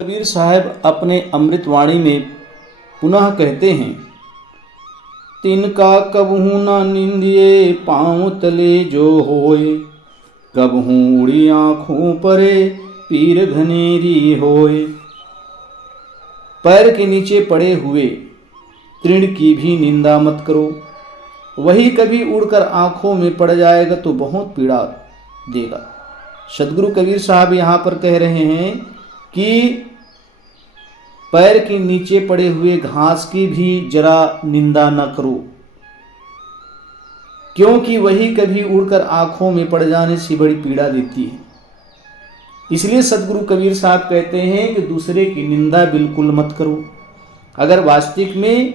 कबीर साहब अपने अमृतवाणी में पुनः कहते हैं, तिनका कबहू न निंदिए पाँव तले जो होए, कबहू उड़ी आँखों परे पीर घनेरी होए। पैर के नीचे पड़े हुए तृण की भी निंदा मत करो, वही कभी उड़कर आँखों में पड़ जाएगा तो बहुत पीड़ा देगा। सदगुरु कबीर साहब यहाँ पर कह रहे हैं कि पैर के नीचे पड़े हुए घास की भी जरा निंदा न करो, क्योंकि वही कभी उड़कर आंखों में पड़ जाने से बड़ी पीड़ा देती है। इसलिए सदगुरु कबीर साहब कहते हैं कि दूसरे की निंदा बिल्कुल मत करो। अगर वास्तविक में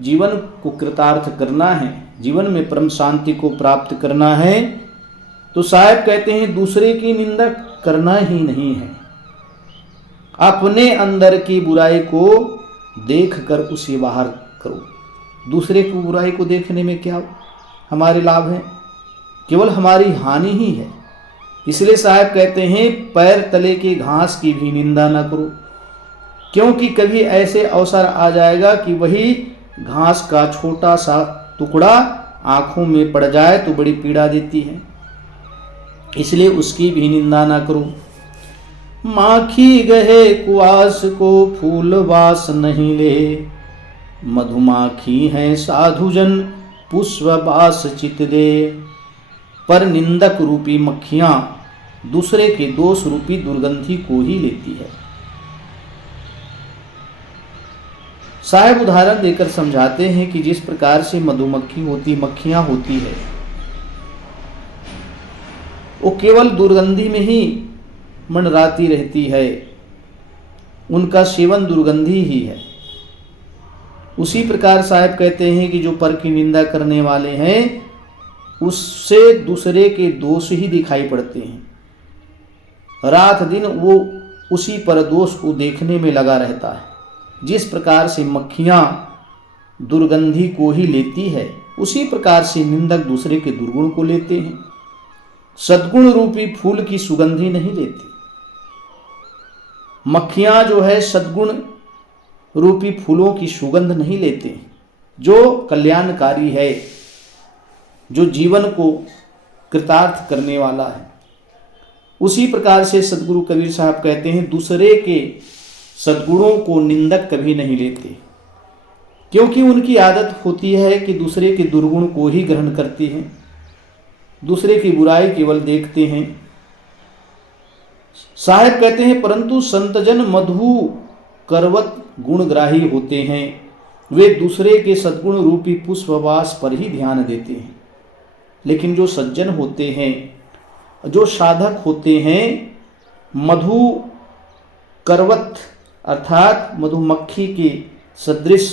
जीवन को कृतार्थ करना है, जीवन में परम शांति को प्राप्त करना है, तो साहब कहते हैं दूसरे की निंदा करना ही नहीं है। अपने अंदर की बुराई को देखकर उसे बाहर करो। दूसरे की बुराई को देखने में क्या हमारे लाभ है, केवल हमारी हानि ही है। इसलिए साहब कहते हैं पैर तले की घास की भी निंदा न करो, क्योंकि कभी ऐसे अवसर आ जाएगा कि वही घास का छोटा सा टुकड़ा आंखों में पड़ जाए तो बड़ी पीड़ा देती है, इसलिए उसकी भी निंदा ना करो। माखी गहे कुआस को फूल वास नहीं ले, मधुमाखी है साधुजन पुष्प वास चित दे। पर निंदक रूपी मक्खियां दूसरे के दोष रूपी दुर्गंधी को ही लेती है। साहब उदाहरण देकर समझाते हैं कि जिस प्रकार से मक्खियां होती है, वो केवल दुर्गंधी में ही मंडराती रहती है, उनका सेवन दुर्गंधी ही है। उसी प्रकार साहब कहते हैं कि जो पर की निंदा करने वाले हैं उससे दूसरे के दोष ही दिखाई पड़ते हैं। रात दिन वो उसी पर दोष को देखने में लगा रहता है। जिस प्रकार से मक्खियां दुर्गंधी को ही लेती है, उसी प्रकार से निंदक दूसरे के दुर्गुण को लेते हैं। सद्गुण रूपी फूल की सुगंधी नहीं लेती। मक्खियां जो है सद्गुण रूपी फूलों की सुगंध नहीं लेते, जो कल्याणकारी है, जो जीवन को कृतार्थ करने वाला है। उसी प्रकार से सदगुरु कबीर साहब कहते हैं दूसरे के सद्गुणों को निंदक कभी नहीं लेते, क्योंकि उनकी आदत होती है कि दूसरे के दुर्गुण को ही ग्रहण करते हैं, दूसरे की बुराई केवल देखते हैं। साहब कहते हैं परंतु संतजन मधु करवत गुणग्राही होते हैं, वे दूसरे के सद्गुण रूपी पुष्पवास पर ही ध्यान देते हैं। लेकिन जो सज्जन होते हैं, जो साधक होते हैं, मधु करवत अर्थात मधुमक्खी के सदृश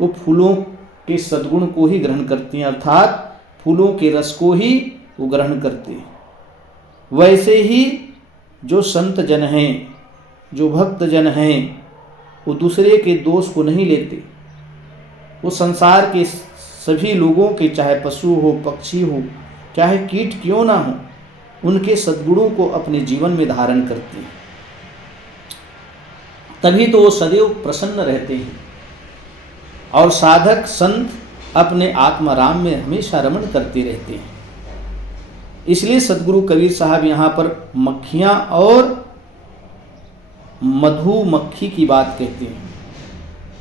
वो फूलों के सद्गुण को ही ग्रहण करते हैं, अर्थात फूलों के रस को ही वो ग्रहण करते हैं। वैसे ही जो संत जन हैं, जो भक्त जन हैं, वो दूसरे के दोष को नहीं लेते। वो संसार के सभी लोगों के, चाहे पशु हो, पक्षी हो, चाहे कीट क्यों ना हो, उनके सद्गुणों को अपने जीवन में धारण करते हैं। तभी तो वो सदैव प्रसन्न रहते हैं। और साधक संत अपने आत्माराम में हमेशा रमण करते रहते हैं। इसलिए सदगुरु कबीर साहब यहाँ पर मक्खियाँ और मधुमक्खी की बात कहते हैं।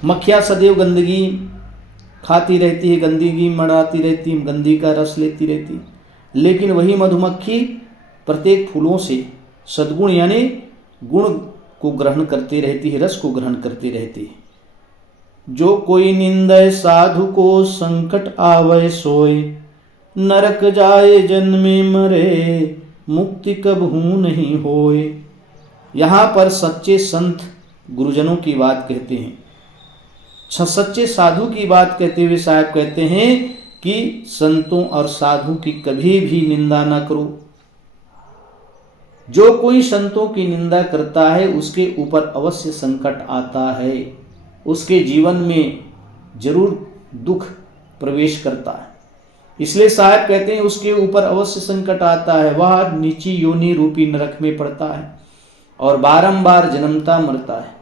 मक्खियाँ सदैव गंदगी खाती रहती है, गंदगी मड़ाती रहती है, गंदगी का रस लेती रहती है, लेकिन वही मधुमक्खी प्रत्येक फूलों से सद्गुण यानी गुण को ग्रहण करती रहती है, रस को ग्रहण करती रहती है। जो कोई निंदय साधु को संकट आवे सोए, नरक जाए जन्मे मरे मुक्ति कबहू नहीं होए। यहाँ पर सच्चे संत गुरुजनों की बात कहते हैं, सच्चे साधु की बात कहते हुए साहब कहते हैं कि संतों और साधु की कभी भी निंदा ना करो। जो कोई संतों की निंदा करता है उसके ऊपर अवश्य संकट आता है, उसके जीवन में जरूर दुख प्रवेश करता है। इसलिए साहब कहते हैं उसके ऊपर अवश्य संकट आता है, वह नीची योनि रूपी नरक में पड़ता है और बारंबार जन्मता मरता है,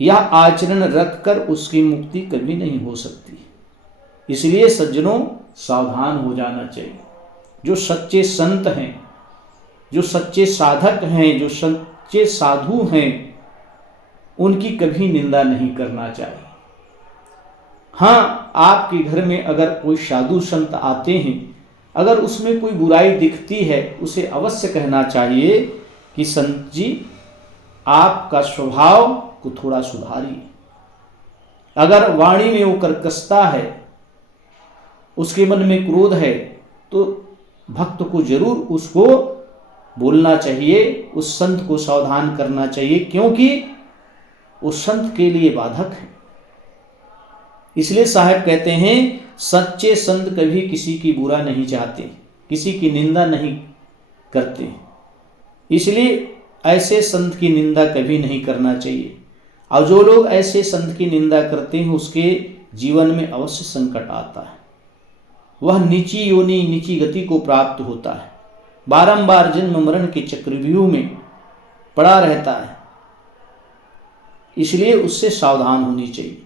यह आचरण रखकर उसकी मुक्ति कभी नहीं हो सकती। इसलिए सज्जनों, सावधान हो जाना चाहिए। जो सच्चे संत हैं, जो सच्चे साधक हैं, जो सच्चे साधु हैं, उनकी कभी निंदा नहीं करना चाहिए। हाँ, आपके घर में अगर कोई साधु संत आते हैं, अगर उसमें कोई बुराई दिखती है, उसे अवश्य कहना चाहिए कि संत जी, आपका स्वभाव को थोड़ा सुधारिए। अगर वाणी में वो कर्कशता है, उसके मन में क्रोध है, तो भक्त को जरूर उसको बोलना चाहिए, उस संत को सावधान करना चाहिए, क्योंकि उस संत के लिए बाधक है। इसलिए साहब कहते हैं, सच्चे संत कभी किसी की बुरा नहीं चाहते, किसी की निंदा नहीं करते। इसलिए ऐसे संत की निंदा कभी नहीं करना चाहिए। और जो लोग ऐसे संत की निंदा करते हैं, उसके जीवन में अवश्य संकट आता है। वह नीची योनि, नीची गति को प्राप्त होता है, बारंबार जन्म मरण के चक्रव्यूह में पड़ा रहता है। इसलिए उससे सावधान होनी चाहिए।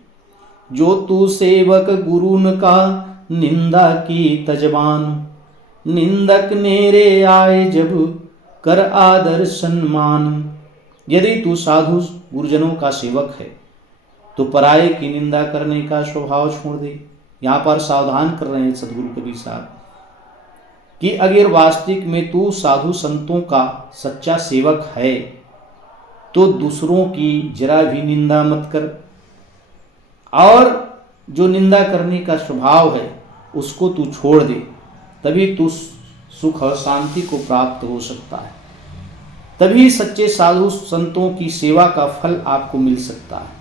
जो तू सेवक गुरुन का निंदा की तजबान, निंदक नेरे आए जब कर आदर सम्मान। यदि तू साधु गुरुजनों का सेवक है, तो पराये की निंदा करने का स्वभाव छोड़ दे। यहाँ पर सावधान कर रहे हैं सदगुरु कबीर साहब कि अगर वास्तविक में तू साधु संतों का सच्चा सेवक है, तो दूसरों की जरा भी निंदा मत कर, और जो निंदा करने का स्वभाव है उसको तू छोड़ दे। तभी तू सुख और शांति को प्राप्त हो सकता है। तभी सच्चे साधु संतों की सेवा का फल आपको मिल सकता है।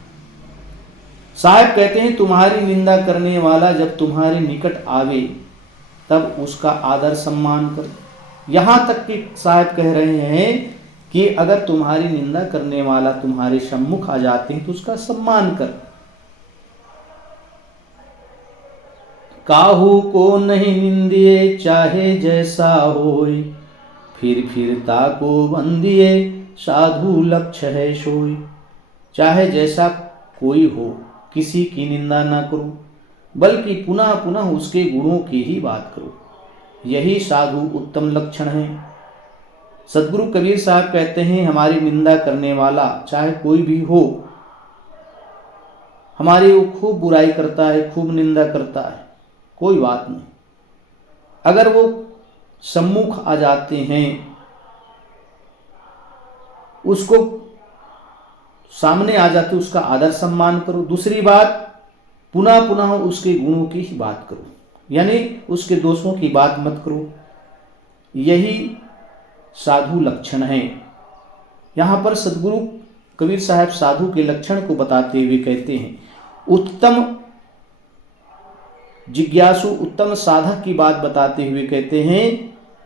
साहब कहते हैं, तुम्हारी निंदा करने वाला जब तुम्हारे निकट आवे, तब उसका आदर सम्मान कर। यहां तक कि साहब कह रहे हैं कि अगर तुम्हारी निंदा करने वाला तुम्हारे सम्मुख आ जाते हैं, तो उसका सम्मान कर। काहू को नहीं निंदिए चाहे जैसा होय, फिर ताको बंदिए साधु लक्ष्य है सोय। चाहे जैसा कोई हो, किसी की निंदा ना करो, बल्कि पुनः पुनः उसके गुणों की ही बात करो। यही साधु उत्तम लक्षण है। सदगुरु कबीर साहब कहते हैं, हमारी निंदा करने वाला चाहे कोई भी हो, हमारी वो खूब बुराई करता है, खूब निंदा करता है, कोई बात नहीं। अगर वो सम्मुख आ जाते हैं, उसको सामने आ जाते, उसका आदर सम्मान करो। दूसरी बात, पुनः पुनः उसके गुणों की ही बात करो, यानी उसके दोषों की बात मत करो। यही साधु लक्षण है। यहाँ पर सदगुरु कबीर साहब साधु के लक्षण को बताते हुए कहते हैं, उत्तम जिज्ञासु, उत्तम साधक की बात बताते हुए कहते हैं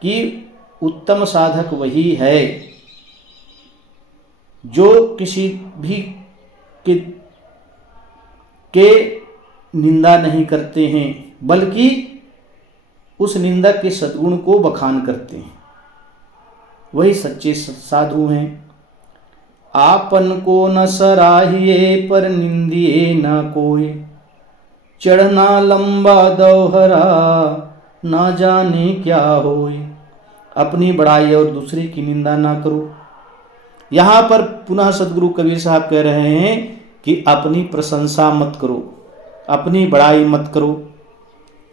कि उत्तम साधक वही है जो किसी भी के निंदा नहीं करते हैं, बल्कि उस निंदक के सद्गुण को बखान करते हैं। वही सच्चे साधु हैं। आपन को न सराहिए पर निंदिए न कोई, चढ़ना लंबा दोहरा ना जाने क्या होए। अपनी बड़ाई और दूसरे की निंदा ना करो। यहाँ पर पुनः सदगुरु कबीर साहब कह रहे हैं कि अपनी प्रशंसा मत करो, अपनी बड़ाई मत करो।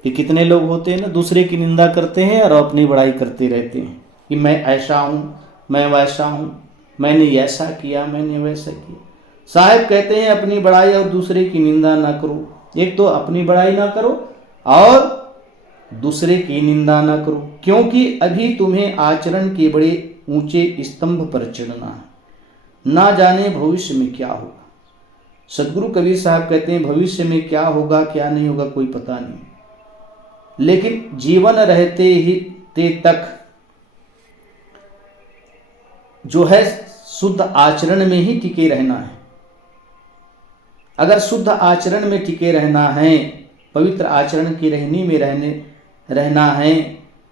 कि कितने लोग होते हैं ना, दूसरे की निंदा करते हैं और अपनी बड़ाई करते रहते हैं कि मैं ऐसा हूँ, मैं वैसा हूँ, मैंने ऐसा किया, मैंने वैसा किया। साहब कहते हैं अपनी बड़ाई और दूसरे की निंदा ना करो। एक तो अपनी बड़ाई ना करो और दूसरे की निंदा ना करो, क्योंकि अभी तुम्हें आचरण के बड़े ऊंचे स्तंभ पर चढ़ना है, ना जाने भविष्य में क्या होगा। सदगुरु कबीर साहब कहते हैं भविष्य में क्या होगा क्या नहीं होगा कोई पता नहीं, लेकिन जीवन रहते ही तक जो है शुद्ध आचरण में ही टिके रहना है। अगर शुद्ध आचरण में टिके रहना है, पवित्र आचरण की रहनी में रहना है,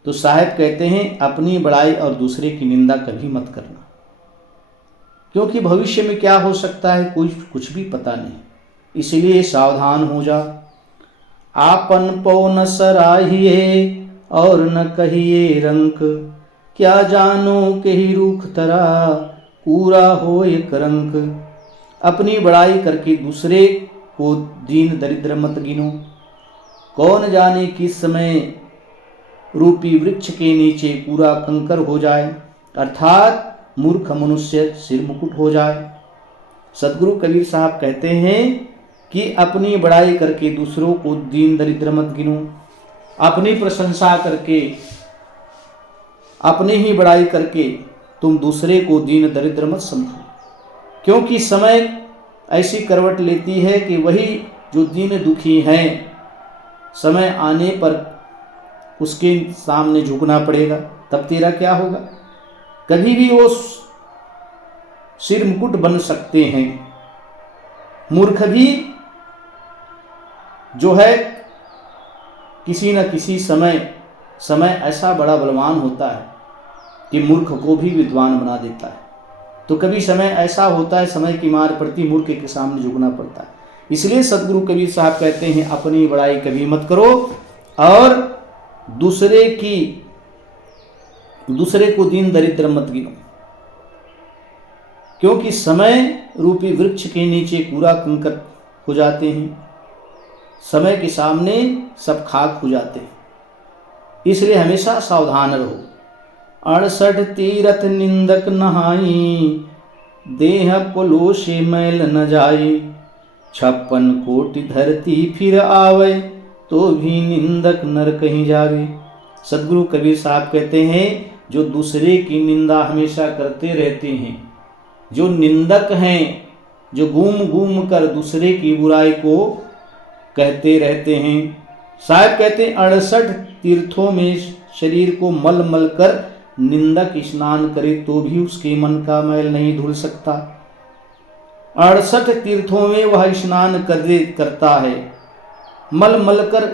तो साहब कहते हैं अपनी बड़ाई और दूसरे की निंदा कभी मत करना। क्योंकि भविष्य में क्या हो सकता है कुछ भी पता नहीं। इसलिए सावधान हो जा। आपन पौ न सराहिए और न कहिए रंक, क्या जानो के ही रूख तरा पूरा हो एक रंक। अपनी बड़ाई करके दूसरे को दीन दरिद्र मत गिनो। कौन जाने किस समय रूपी वृक्ष के नीचे पूरा कंकर हो जाए, अर्थात मूर्ख मनुष्य सिर मुकुट हो जाए। सदगुरु कबीर साहब कहते हैं कि अपनी बड़ाई करके दूसरों को दीन दरिद्र मत गिनो। अपनी प्रशंसा करके, अपनी ही बड़ाई करके तुम दूसरे को दीन दरिद्र मत समझो, क्योंकि समय ऐसी करवट लेती है कि वही जो दीन दुखी हैं, समय आने पर उसके सामने झुकना पड़ेगा। तब तेरा क्या होगा? कभी भी वो सिर मुकुट बन सकते हैं। मूर्ख भी जो है किसी न किसी समय ऐसा बड़ा बलवान होता है कि मूर्ख को भी विद्वान बना देता है। तो कभी समय ऐसा होता है, समय की मार पड़ती, मूर्ख के सामने झुकना पड़ता है। इसलिए सदगुरु कबीर साहब कहते हैं अपनी बड़ाई कभी मत करो और दूसरे को दीन दरिद्र मत गिनो, क्योंकि समय रूपी वृक्ष के नीचे कूड़ा कंकर हो जाते हैं। समय के सामने सब खाक हो जाते हैं। इसलिए हमेशा सावधान रहो। 68 तीरथ निंदक नहाई, देह पलोशे मैल न जाई। 56 कोटि धरती फिर आवे, तो भी निंदक नर कहीं जावे। सदगुरु कबीर साहब कहते हैं जो दूसरे की निंदा हमेशा करते रहते हैं, जो निंदक हैं, जो घूम घूम कर दूसरे की बुराई को कहते रहते हैं। साहब कहते हैं 68 तीर्थों में शरीर को मल मल कर निंदक स्नान करे तो भी उसके मन का मैल नहीं धुल सकता। 68 तीर्थों में वह स्नान करता है, मल मल कर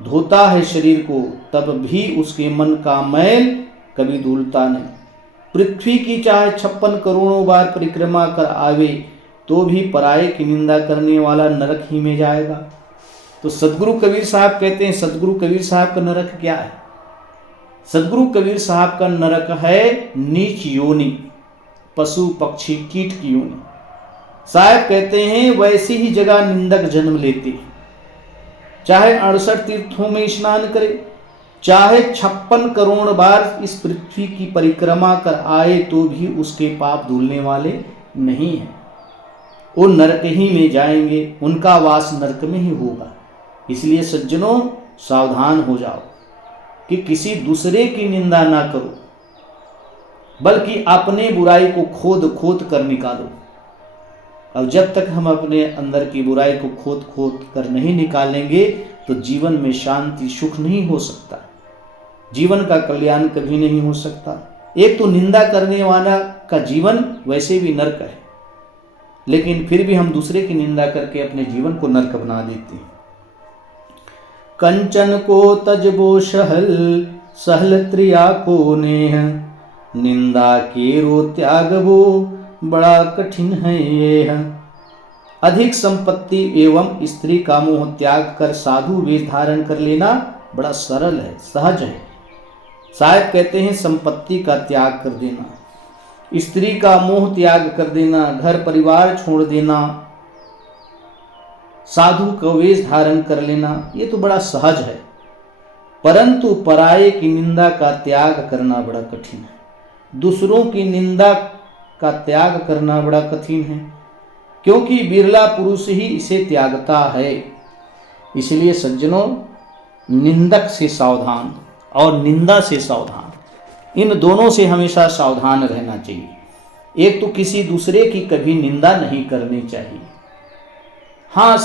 धोता है शरीर को, तब भी उसके मन का मैल कभी धुलता नहीं। पृथ्वी की चाहे 56 करोड़ों बार परिक्रमा कर आवे तो भी पराये की निंदा करने वाला नरक ही में जाएगा। तो सदगुरु कबीर साहब कहते हैं, सदगुरु कबीर साहब का नरक क्या है? सदगुरु कबीर साहब का नरक है नीच योनि, पशु पक्षी कीट की योनि। साहब कहते हैं वैसी ही जगह निंदक जन्म लेते हैं, चाहे 68 तीर्थों में स्नान करे, चाहे 56 करोड़ बार इस पृथ्वी की परिक्रमा कर आए तो भी उसके पाप धुलने वाले नहीं हैं। वो नरक ही में जाएंगे, उनका वास नरक में ही होगा। इसलिए सज्जनों सावधान हो जाओ कि किसी दूसरे की निंदा ना करो, बल्कि अपने बुराई को खोद खोद कर निकालो। अब जब तक हम अपने अंदर की बुराई को खोद खोद कर नहीं निकालेंगे तो जीवन में शांति सुख नहीं हो सकता, जीवन का कल्याण कभी नहीं हो सकता। एक तो निंदा करने वाला का जीवन वैसे भी नरक है, लेकिन फिर भी हम दूसरे की निंदा करके अपने जीवन को नरक बना देते हैं। कंचन को तजबो सहल, सहल त्रिया को नेह, निंदा के रो त्यागबो बड़ा कठिन है ये। अधिक संपत्ति एवं स्त्री का मोह त्याग कर साधु वेश धारण कर लेना बड़ा सरल है, सहज है। साहब कहते हैं संपत्ति का त्याग कर देना, स्त्री का मोह त्याग कर देना, घर परिवार छोड़ देना, साधु का वेश धारण कर लेना, ये तो बड़ा सहज है। परंतु पराये की निंदा का त्याग करना बड़ा कठिन है। दूसरों की निंदा का त्याग करना बड़ा कठिन है, क्योंकि बिरला पुरुष ही इसे त्यागता है। इसलिए सज्जनों निंदक से सावधान और निंदा से सावधान, इन दोनों से हमेशा सावधान रहना चाहिए। एक तो किसी दूसरे की कभी निंदा नहीं करनी चाहिए। हाँ,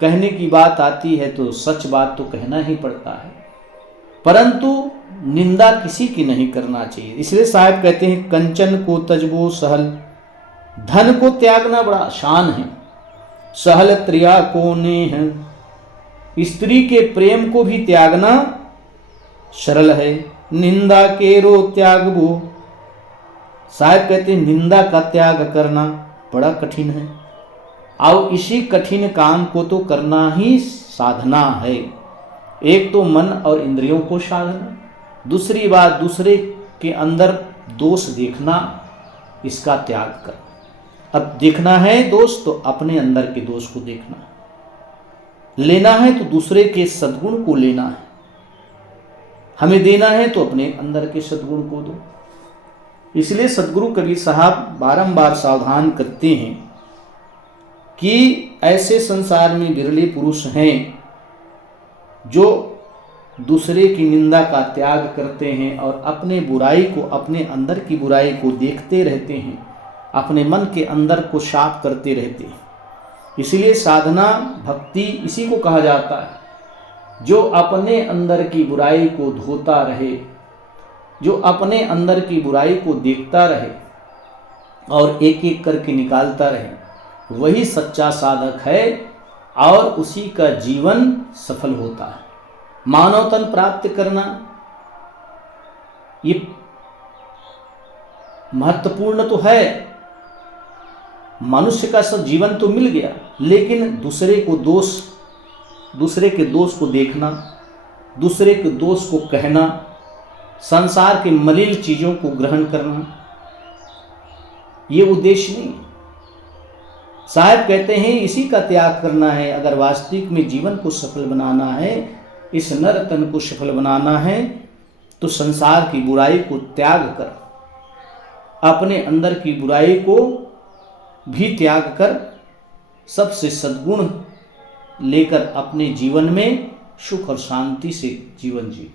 कहने की बात आती है तो सच बात तो कहना ही पड़ता है, परंतु निंदा किसी की नहीं करना चाहिए। इसलिए साहब कहते हैं कंचन को तजबो सहल, धन को त्यागना बड़ा आसान है। सहल त्रिया को नेह, स्त्री के प्रेम को भी त्यागना सरल है। निंदा के रो त्यागबो, साहब कहते हैं निंदा का त्याग करना बड़ा कठिन है, और इसी कठिन काम को तो करना ही साधना है। एक तो मन और इंद्रियों को साधना, दूसरी बात दूसरे के अंदर दोष देखना, इसका त्याग करना। अब देखना है दोष तो अपने अंदर के दोष को देखना, लेना है तो दूसरे के सद्गुण को लेना है, हमें देना है तो अपने अंदर के सद्गुण को दो। इसलिए सदगुरु कबीर साहब बारंबार सावधान करते हैं कि ऐसे संसार में विरले पुरुष हैं जो दूसरे की निंदा का त्याग करते हैं और अपने बुराई को, अपने अंदर की बुराई को देखते रहते हैं, अपने मन के अंदर को साफ करते रहते हैं। इसलिए साधना भक्ति इसी को कहा जाता है जो अपने अंदर की बुराई को धोता रहे, जो अपने अंदर की बुराई को देखता रहे और एक एक करके निकालता रहे, वही सच्चा साधक है और उसी का जीवन सफल होता है। मानव तन प्राप्त करना ये महत्वपूर्ण तो है, मनुष्य का सब जीवन तो मिल गया, लेकिन दूसरे के दोष को देखना, दूसरे के दोष को कहना, संसार के मलिन चीजों को ग्रहण करना, ये उद्देश्य नहीं। साहब कहते हैं इसी का त्याग करना है। अगर वास्तविक में जीवन को सफल बनाना है, इस नर तन को सफल बनाना है, तो संसार की बुराई को त्याग कर, अपने अंदर की बुराई को भी त्याग कर, सबसे सद्गुण लेकर अपने जीवन में सुख और शांति से जीवन जी,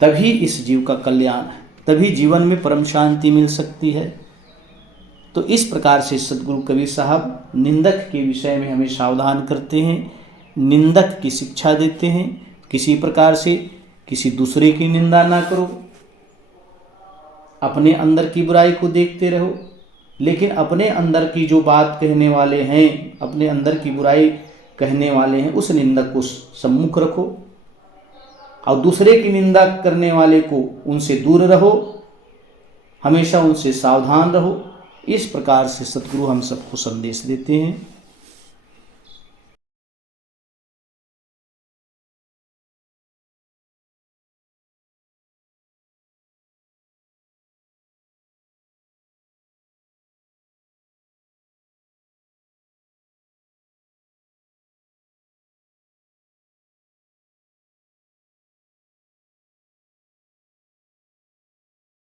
तभी इस जीव का कल्याण है, तभी जीवन में परम शांति मिल सकती है। तो इस प्रकार से सदगुरु कबीर साहब निंदक के विषय में हमें सावधान करते हैं, निंदक की शिक्षा देते हैं, किसी प्रकार से किसी दूसरे की निंदा ना करो, अपने अंदर की बुराई को देखते रहो, लेकिन अपने अंदर की जो बात कहने वाले हैं, अपने अंदर की बुराई कहने वाले हैं, उस निंदक को सम्मुख रखो और दूसरे की निंदा करने वाले को उनसे दूर रहो, हमेशा उनसे सावधान रहो। इस प्रकार से सतगुरु हम सबको संदेश देते हैं।